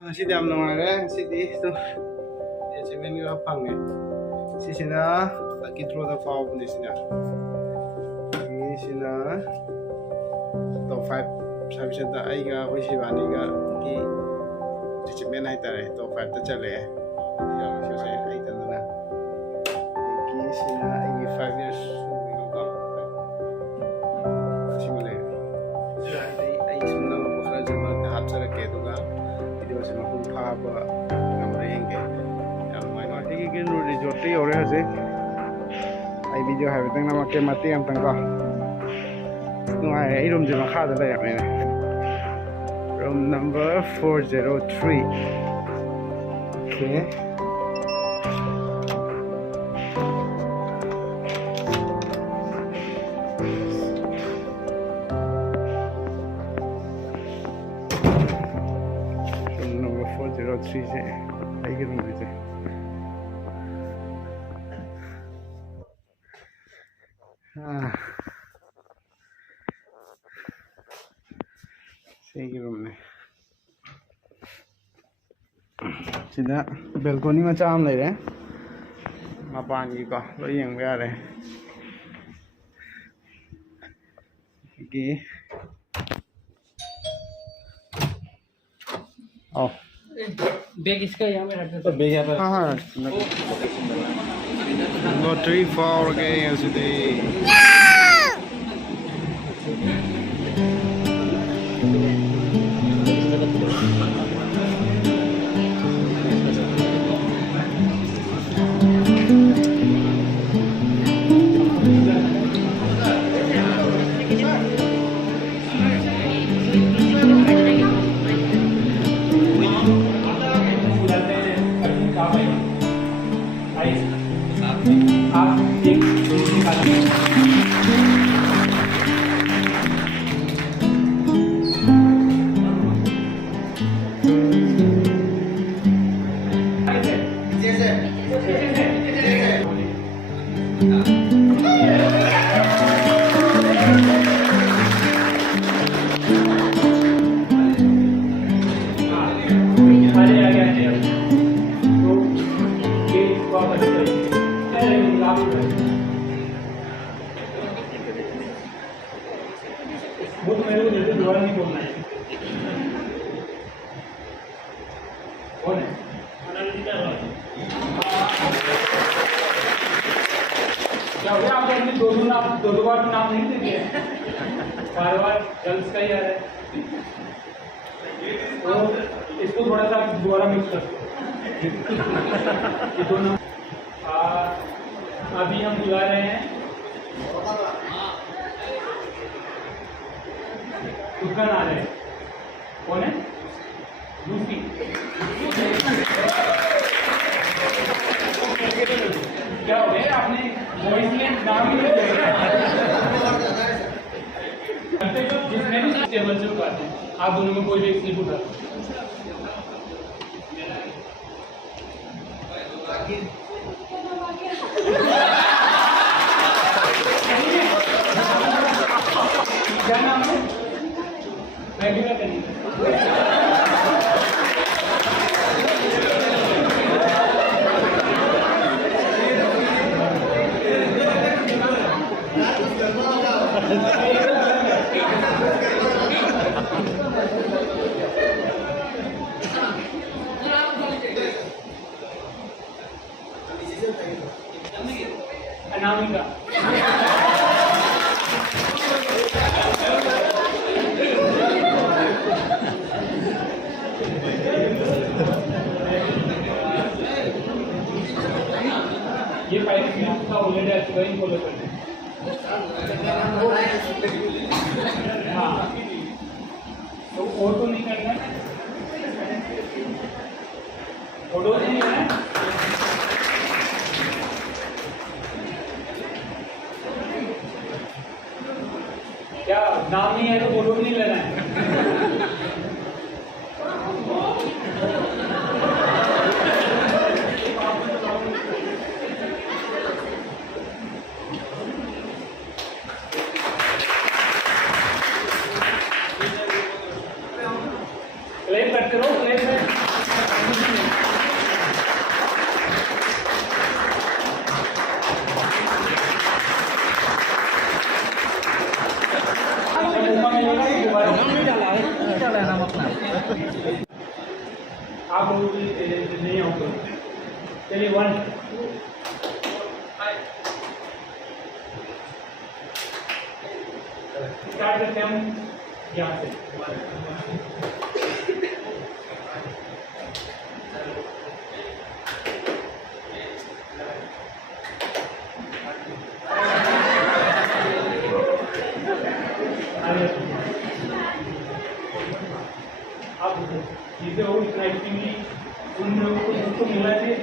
Sidi am nungare sidi to achievement ga phange sisina lucky draw da faw bune sina sina top 5 service da ai ga koi sibani ga ki achievement hai tare top 5 ta chale ya so se ai ta na ki sina ai 5 years ko simule ai sumna ko khara jama ta hap sara ke to ga से मकुल फाब नमरेंगे यार माइनो आते की no resort ही हो रहे हैं आई video है बेतंग ना मके मते हम तंग का नो आई रूम जे मखा दा या मैंने रूम नंबर 403 ओके थ्री से आई के रूम से हाँ सही के रूम में सीधा बेलकोनी में चाम ले रहे हैं मपान की का लो यंग आ रहे हैं कि ओ बैग इसका यहाँ में रख तो बैग यहाँ पर हाँ लॉटरी फॉर गए उसे वो तो मेरे को जैसे दोबारा नहीं बोलना है कौन है क्या हो गया आपको अपने दो बार नाम नहीं देते हैं बार बार गर्ल्स का ही आ रहा है तो इसको थोड़ा सा दोबारा मिक्स कर ये दोनों अभी हम बुला रहे हैं दुकान आ रहे हैं कौन है लूसी क्या हो गया आपने वॉइस में नाम ही नहीं दिया जिसने भी टेबल से उठाते हैं आप दोनों में कोई भी एक स्लिप उठा क्या नाम है रेगुलर करिए अनामिका ये फाइल में आपका ऑलरेडी अच्छी वही फॉलो करते हैं हाँ तो ऑटो नहीं करना ऑटो नहीं करना क्या नाम नहीं है तो ऑटो नहीं लेना है क्लेम करते रहो क्लेम में आप लोग नहीं आओगे। चलिए 1 स्टार्ट करते हैं हम यहाँ से। आप चीजें हो इतना एक्टिवली उन लोगों को मिलना चाहिए।